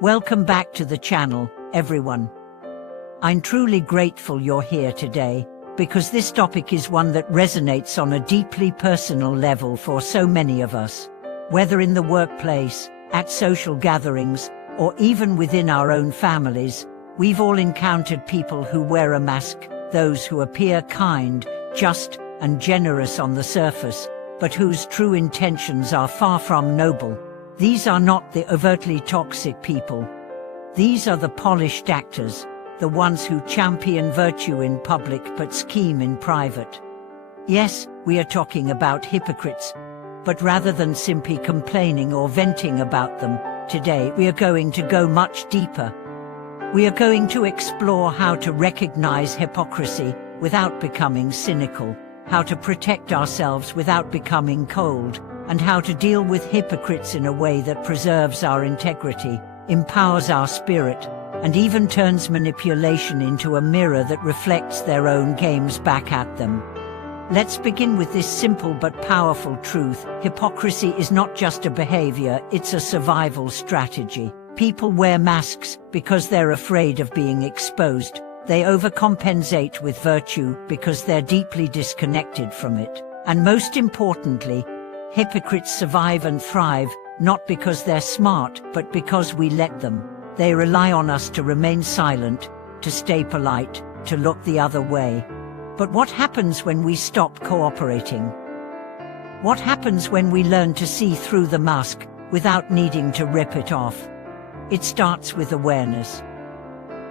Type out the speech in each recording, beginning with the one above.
Welcome back to the channel, everyone. I'm truly grateful you're here today, because this topic is one that resonates on a deeply personal level for so many of us. Whether in the workplace, at social gatherings, or even within our own families, we've all encountered people who wear a mask, those who appear kind, just, and generous on the surface, but whose true intentions are far from noble. These are not the overtly toxic people. These are the polished actors, the ones who champion virtue in public but scheme in private. Yes, we are talking about hypocrites, but rather than simply complaining or venting about them, today we are going to go much deeper. We are going to explore how to recognize hypocrisy without becoming cynical, how to protect ourselves without becoming cold, and how to deal with hypocrites in a way that preserves our integrity, empowers our spirit, and even turns manipulation into a mirror that reflects their own games back at them. Let's begin with this simple but powerful truth. Hypocrisy is not just a behavior, it's a survival strategy. People wear masks because they're afraid of being exposed. They overcompensate with virtue because they're deeply disconnected from it. And most importantly, hypocrites survive and thrive, not because they're smart, but because we let them. They rely on us to remain silent, to stay polite, to look the other way. But what happens when we stop cooperating? What happens when we learn to see through the mask without needing to rip it off? It starts with awareness.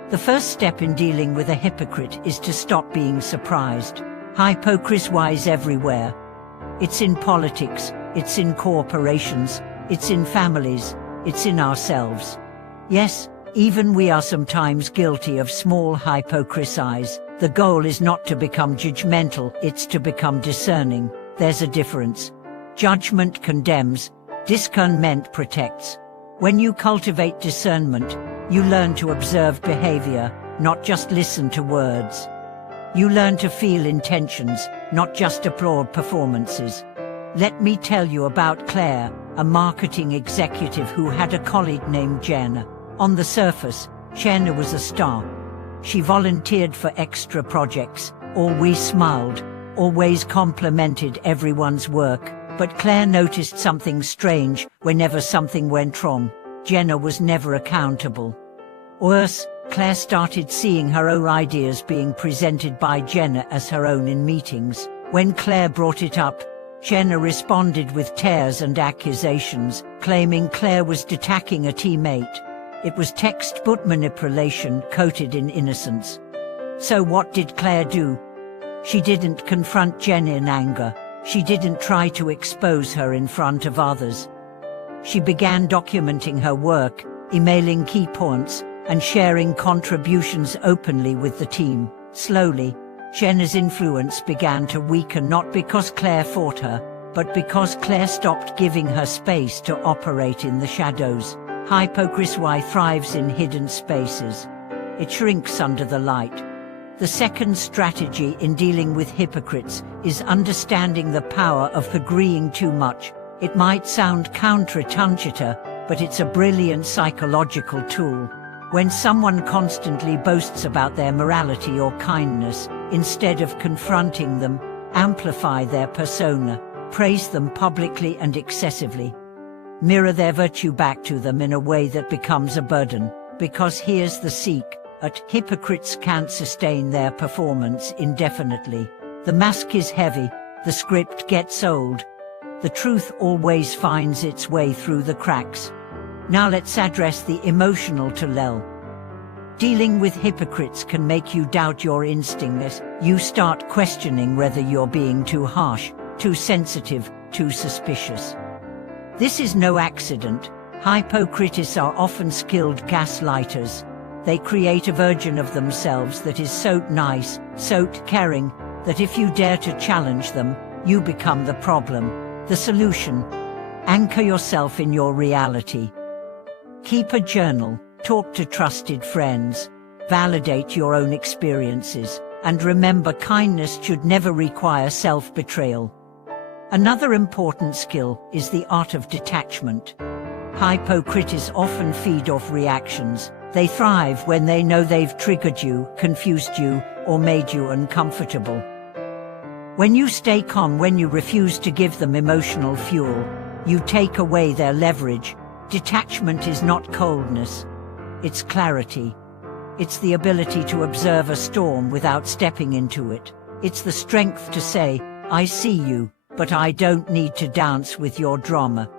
The first step in dealing with a hypocrite is to stop being surprised. Hypocrisy is everywhere. It's in politics, it's in corporations, it's in families, it's in ourselves. Yes, even we are sometimes guilty of small hypocrisies. The goal is not to become judgmental, it's to become discerning. There's a difference. Judgment condemns, discernment protects. When you cultivate discernment, you learn to observe behavior, not just listen to words. You learn to feel intentions, not just applaud performances. Let me tell you about Claire, a marketing executive who had a colleague named Jenna. On the surface, Jenna was a star. She volunteered for extra projects, always smiled, always complimented everyone's work. But Claire noticed something strange. Whenever something went wrong, Jenna was never accountable. Worse, Claire started seeing her own ideas being presented by Jenna as her own in meetings. When Claire brought it up, Jenna responded with tears and accusations, claiming Claire was attacking a teammate. It was textbook manipulation coated in innocence. So what did Claire do? She didn't confront Jenna in anger. She didn't try to expose her in front of others. She began documenting her work, emailing key points, and sharing contributions openly with the team. Slowly, Jenna's influence began to weaken, not because Claire fought her, but because Claire stopped giving her space to operate in the shadows. Hypocrisy thrives in hidden spaces. It shrinks under the light. The second strategy in dealing with hypocrites is understanding the power of agreeing too much. It might sound counterintuitive, but it's a brilliant psychological tool. When someone constantly boasts about their morality or kindness, instead of confronting them, amplify their persona, praise them publicly and excessively. Mirror their virtue back to them in a way that becomes a burden. Because here's the secret. Hypocrites can't sustain their performance indefinitely. The mask is heavy, the script gets old. The truth always finds its way through the cracks. Now let's address the emotional level. Dealing with hypocrites can make you doubt your instincts. You start questioning whether you're being too harsh, too sensitive, too suspicious. This is no accident. Hypocrites are often skilled gaslighters. They create a version of themselves that is so nice, so caring, that if you dare to challenge them, you become the problem. The solution: anchor yourself in your reality. Keep a journal, talk to trusted friends, validate your own experiences, and remember, kindness should never require self-betrayal. Another important skill is the art of detachment. Hypocrites often feed off reactions. They thrive when they know they've triggered you, confused you, or made you uncomfortable. When you stay calm, when you refuse to give them emotional fuel, you take away their leverage. Detachment is not coldness. It's clarity. It's the ability to observe a storm without stepping into it. It's the strength to say, I see you, but I don't need to dance with your drama.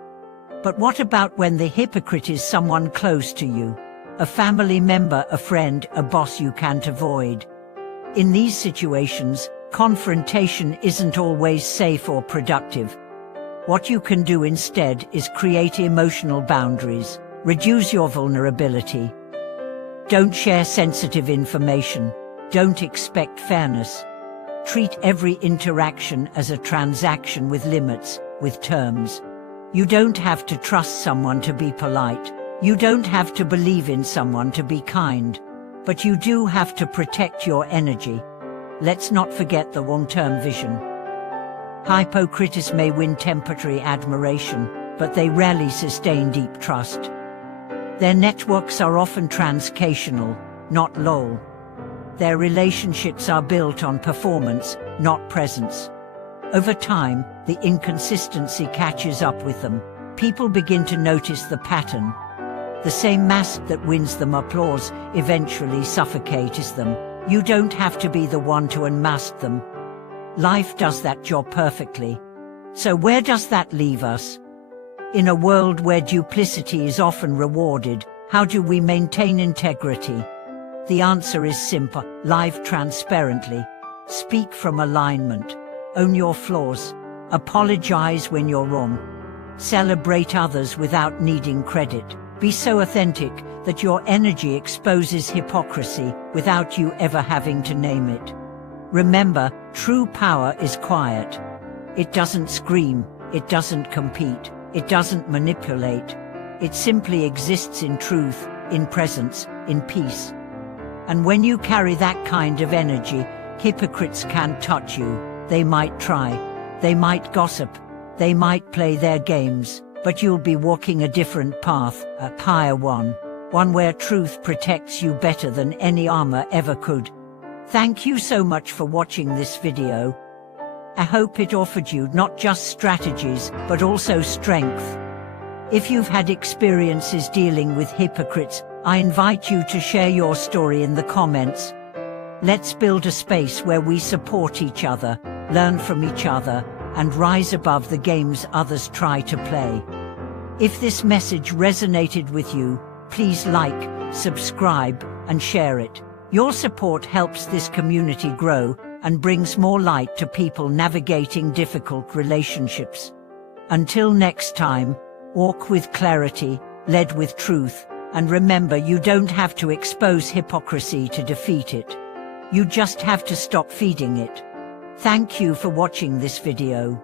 But what about when the hypocrite is someone close to you? A family member, a friend, a boss you can't avoid. In these situations, confrontation isn't always safe or productive. What you can do instead is create emotional boundaries. Reduce your vulnerability. Don't share sensitive information. Don't expect fairness. Treat every interaction as a transaction with limits, with terms. You don't have to trust someone to be polite. You don't have to believe in someone to be kind. But you do have to protect your energy. Let's not forget the long-term vision. Hypocrites may win temporary admiration, but they rarely sustain deep trust. Their networks are often transactional, not loyal. Their relationships are built on performance, not presence. Over time, the inconsistency catches up with them. People begin to notice the pattern. The same mask that wins them applause eventually suffocates them. You don't have to be the one to unmask them. Life does that job perfectly. So where does that leave us? In a world where duplicity is often rewarded, how do we maintain integrity? The answer is simple: live transparently. Speak from alignment. Own your flaws. Apologize when you're wrong. Celebrate others without needing credit. Be so authentic that your energy exposes hypocrisy without you ever having to name it. Remember, true power is quiet. It doesn't scream, it doesn't compete, it doesn't manipulate. It simply exists in truth, in presence, in peace. And when you carry that kind of energy, hypocrites can't touch you. They might try, they might gossip, they might play their games, but you'll be walking a different path, a higher one where truth protects you better than any armor ever could. Thank you so much for watching this video. I hope it offered you not just strategies, but also strength. If you've had experiences dealing with hypocrites, I invite you to share your story in the comments. Let's build a space where we support each other, learn from each other, and rise above the games others try to play. If this message resonated with you, please like, subscribe, and share it. Your support helps this community grow and brings more light to people navigating difficult relationships. Until next time, walk with clarity, led with truth, and remember, you don't have to expose hypocrisy to defeat it. You just have to stop feeding it. Thank you for watching this video.